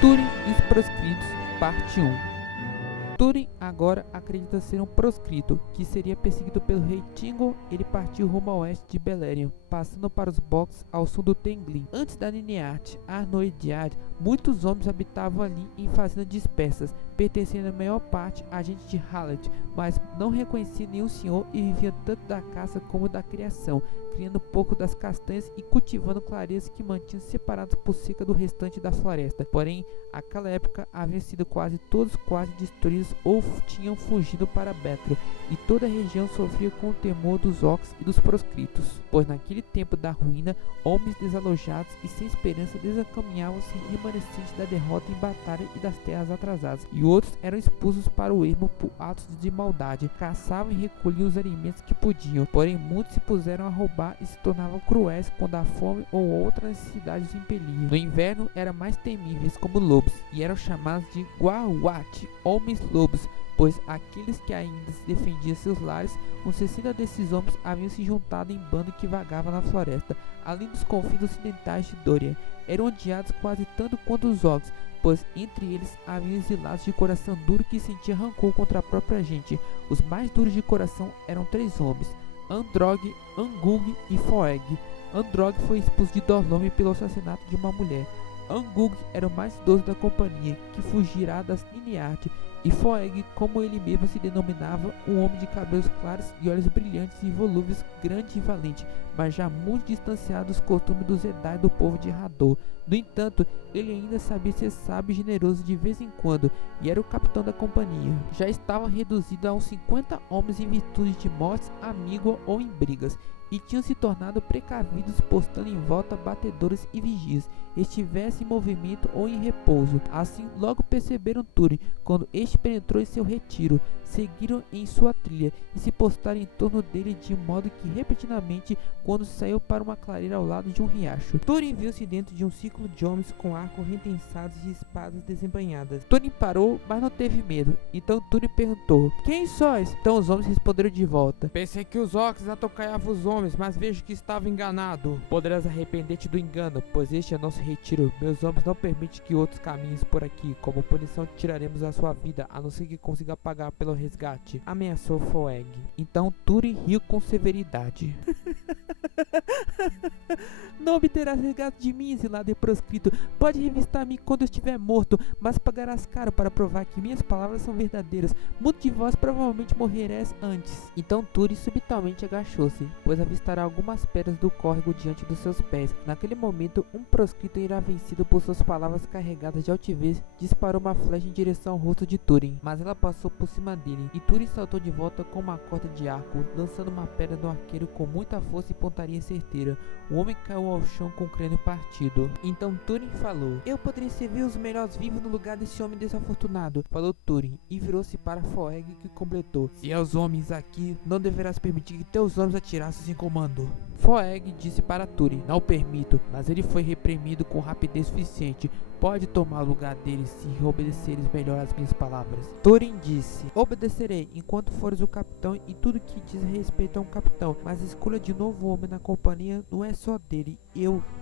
Túrin e os proscritos, parte 1. Túrin agora acredita ser um proscrito, que seria perseguido pelo rei Thingol. Ele partiu rumo a oeste de Beleriand, passando para os bosques ao sul do Tengli. Antes da Nineart, Arnoediad, muitos homens habitavam ali em fazendas dispersas, pertencendo a maior parte a gente de Hallet, mas não reconhecia nenhum senhor e viviam tanto da caça como da criação, criando pouco das castanhas e cultivando clareiras que mantinham separados por cerca do restante da floresta. Porém, naquela época haviam sido quase todos destruídos ou tinham fugido para Betro, e toda a região sofria com o temor dos orcs e dos proscritos, pois naquele tempo da ruína, homens desalojados e sem esperança desencaminhavam-se remanescentes da derrota em batalha e das terras atrasadas, e outros eram expulsos para o ermo por atos de maldade, caçavam e recolhiam os alimentos que podiam, porém muitos se puseram a roubar e se tornavam cruéis quando a fome ou outra necessidade os impelia. No inverno eram mais temíveis como lobos, e eram chamados de Guarwat, homens lobos, pois aqueles que ainda se defendiam seus lares, uns 60 desses homens haviam se juntado em bando que vagava na floresta, além dos confins ocidentais de Dorian. Eram odiados quase tanto quanto os orcs, pois entre eles haviam exilados de coração duro que sentiam rancor contra a própria gente. Os mais duros de coração eram 3 homens: Androg, Angug e Foeg. Androg foi expulso de Dorlome pelo assassinato de uma mulher. Angug era o mais idoso da companhia, que fugirá das Nineart, e Foeg, como ele mesmo se denominava, um homem de cabelos claros e olhos brilhantes e volúveis, grande e valente, mas já muito distanciado dos costumes dos Edai do povo de Hador. No entanto, ele ainda sabia ser sábio e generoso de vez em quando, e era o capitão da companhia. Já estava reduzido a uns 50 homens em virtude de mortes, amígua ou em brigas, e tinham se tornado precavidos, postando em volta batedores e vigias, estivesse em movimento ou em repouso. Assim, logo perceberam Túrin, quando este penetrou em seu retiro, seguiram em sua trilha e se postaram em torno dele de modo que repentinamente, quando saiu para uma clareira ao lado de um riacho, Túrin viu-se dentro de um círculo de homens com arcos retensados e espadas desembainhadas. Túrin parou, mas não teve medo. Então Túrin perguntou: "Quem sois?" Então os homens responderam de volta: "Pensei que os orcs atacaiavam os homens, mas vejo que estava enganado." "Poderás arrepender-te do engano, pois este é nosso retiro. Meus homens não permitem que outros caminhem por aqui. Como punição tiraremos a sua vida, a não ser que consiga pagar pelo resgate", ameaçou Foeg. Então Túrin riu com severidade. "Não obterás resgate de mim, exilado e proscrito. Pode revistar-me quando eu estiver morto, mas pagarás caro para provar que minhas palavras são verdadeiras. Muitos de vós provavelmente morrereis antes." Então Túrin subitamente agachou-se, pois avistará algumas pedras do córrego diante dos seus pés. Naquele momento, um proscrito irá vencido por suas palavras carregadas de altivez, disparou uma flecha em direção ao rosto de Túrin, mas ela passou por cima dele, e Túrin saltou de volta com uma corda de arco, lançando uma pedra no arqueiro com muita força e pontaria certeira. O homem caiu ao chão com o crânio partido. Então Túrin falou: "Eu poderia servir os melhores vivos no lugar desse homem desafortunado", falou Túrin, e virou-se para Foeg, que completou: "Se é os homens aqui, não deverás permitir que teus homens atirassem sem comando." Foeg disse para Túrin: "Não permito", mas ele foi reprimido com rapidez suficiente. "Pode tomar o lugar dele se obedeceres melhor às minhas palavras." Túrin disse: "Obedecerei enquanto fores o capitão, e tudo que diz respeito a um capitão, mas a escolha de novo homem na companhia não é só dele.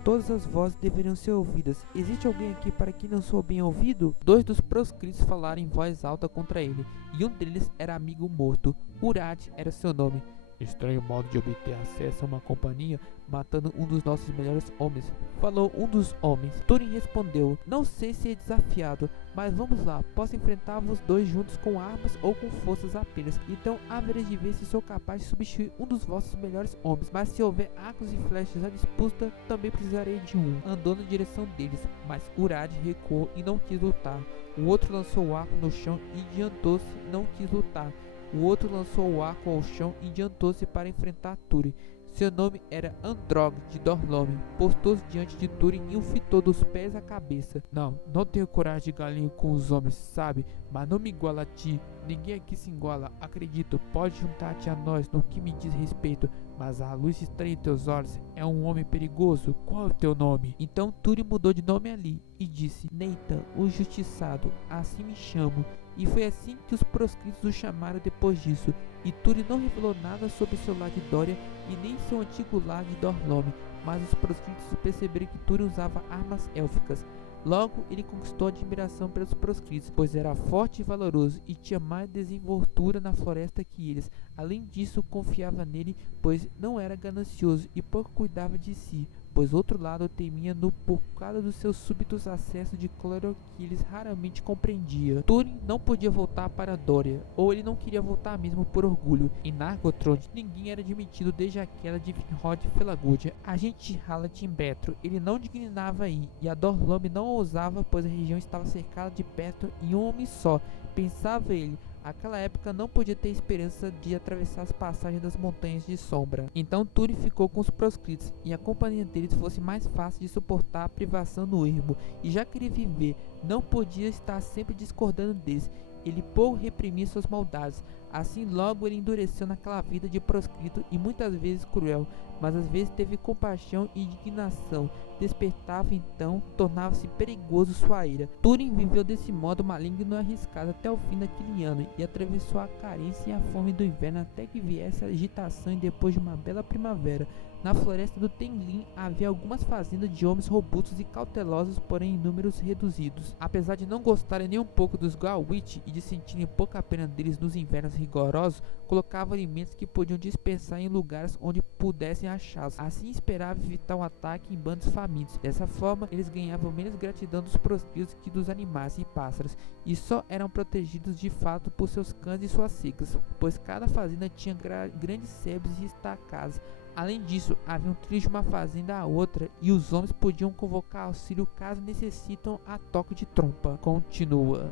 Todas as vozes deveriam ser ouvidas. Existe alguém aqui para quem não sou bem ouvido?" 2 dos proscritos falaram em voz alta contra ele, e um deles era amigo morto. Urad era seu nome. "Estranho modo de obter acesso a uma companhia matando um dos nossos melhores homens", falou um dos homens. Túrin respondeu: "Não sei se é desafiado, mas vamos lá. Posso enfrentar-vos 2 juntos com armas ou com forças apenas. Então haverei de ver se sou capaz de substituir um dos vossos melhores homens. Mas se houver arcos e flechas à disputa, também precisarei de um." Andou na direção deles, mas Urad recuou e não quis lutar. O outro lançou o arco no chão e adiantou-se, não quis lutar. O outro lançou o arco ao chão e adiantou-se para enfrentar Túrin. Seu nome era Androg de Dorlome. Postou-se diante de Túrin e o fitou dos pés à cabeça. Não tenho coragem de galinho com os homens, sabe? Mas não me iguala a ti. Ninguém aqui se iguala, acredito. Pode juntar-te a nós no que me diz respeito, mas a luz estranha em teus olhos é um homem perigoso. Qual é o teu nome?" Então Túrin mudou de nome ali e disse: "Neita, o Justiçado, assim me chamo." E foi assim que os proscritos o chamaram depois disso. E Túrin não revelou nada sobre seu lar de Dória e nem seu antigo lar de Dorlome, mas os proscritos perceberam que Túrin usava armas élficas. Logo, ele conquistou a admiração pelos proscritos, pois era forte e valoroso e tinha mais desenvoltura na floresta que eles. Além disso, confiava nele, pois não era ganancioso e pouco cuidava de si, pois outro lado temia-no por causa dos seus súbitos acessos de cólera que eles raramente compreendia. Túrin não podia voltar para Dória, ou ele não queria voltar mesmo por orgulho. Em Nargothrond, ninguém era admitido desde aquela de Finrod Felagúrdia. A gente de Halat em Betro, ele não dignava ir, e a Dorlome não ousava, pois a região estava cercada de perto e um homem só. Pensava ele, aquela época não podia ter esperança de atravessar as passagens das montanhas de sombra. Então Túrin ficou com os proscritos, e a companhia deles fosse mais fácil de suportar a privação no ermo, e já queria viver, não podia estar sempre discordando deles. Ele pouco reprimia suas maldades, assim logo ele endureceu naquela vida de proscrito e muitas vezes cruel, mas às vezes teve compaixão e indignação, despertava então, tornava-se perigoso sua ira. Túrin viveu desse modo maligno e arriscado até o fim daquele ano, e atravessou a carência e a fome do inverno até que viesse a agitação e depois de uma bela primavera. Na floresta do Tenlin havia algumas fazendas de homens robustos e cautelosos, porém em números reduzidos. Apesar de não gostarem nem um pouco dos Galwitch e de sentirem pouca pena deles nos invernos rigorosos, colocavam alimentos que podiam dispensar em lugares onde pudessem achá-los. Assim esperava evitar um ataque em bandos famintos. Dessa forma, eles ganhavam menos gratidão dos proscritos que dos animais e pássaros, e só eram protegidos de fato por seus cães e suas secas, pois cada fazenda tinha grandes sebes e estacas. Além disso, havia um trilho de uma fazenda a outra, e os homens podiam convocar auxílio caso necessitam a toque de trompa. Continua.